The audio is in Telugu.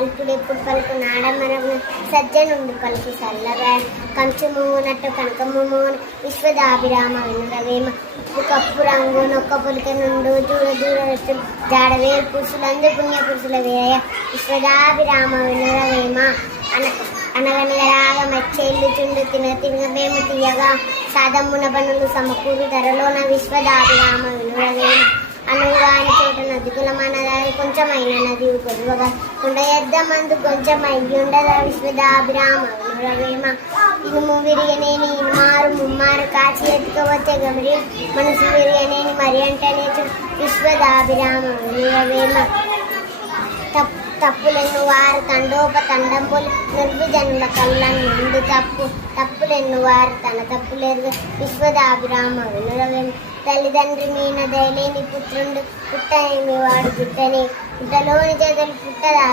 అల్పుడెప్పుడు పలుకు నాడమరము సజ్జనుండు పలుకు సల్లగా కంచుమూనట్టు కనకమూన విశ్వదాభిరామ వినురవేమ ఉప్పు కప్పు రంగు నొక్క పులిక నుండు దూర దూర వ్యక్తులు జాడవేరు పురుషులందు పుణ్య పురుషుల వేయ విశ్వదాభిరామ వినురవేమ అనగనగరాగ మెచ్చేళ్ళు చుండు తినగమేము తీయగా సాదమ్మున పనులు సమకూరు ధరలోన విశ్వదాభిరామ వినురవేమ అనుగాని చోట నదుకులమన్నదారి కొంచెమైన నది కొద్దుగా కుండ ఎద్ద మందు కొంచెం అయ్యుండదా విశ్వదాభిరామ వినురవేమ ఇనుము విరియనేని ఇనుమారు ముమ్మారు కాచి ఎత్తుకోవచ్చే గమరి మనసు విరియనేని మరి అంటనే విశ్వదాభిరామ వినురవేమ తప్పులెన్ను వారు తండోపతండంబులు నిర్విజనుల కళ్ళను నుండి తప్పులెన్ను వారు తన తప్పులేరు విశ్వదాభిరామ వినురవేమ తల్లిదండ్రి మీన దయలేని పుత్రుండు పుట్టనేమి వాడు పుట్టని పుట్టలోని చేతులు పుట్టదా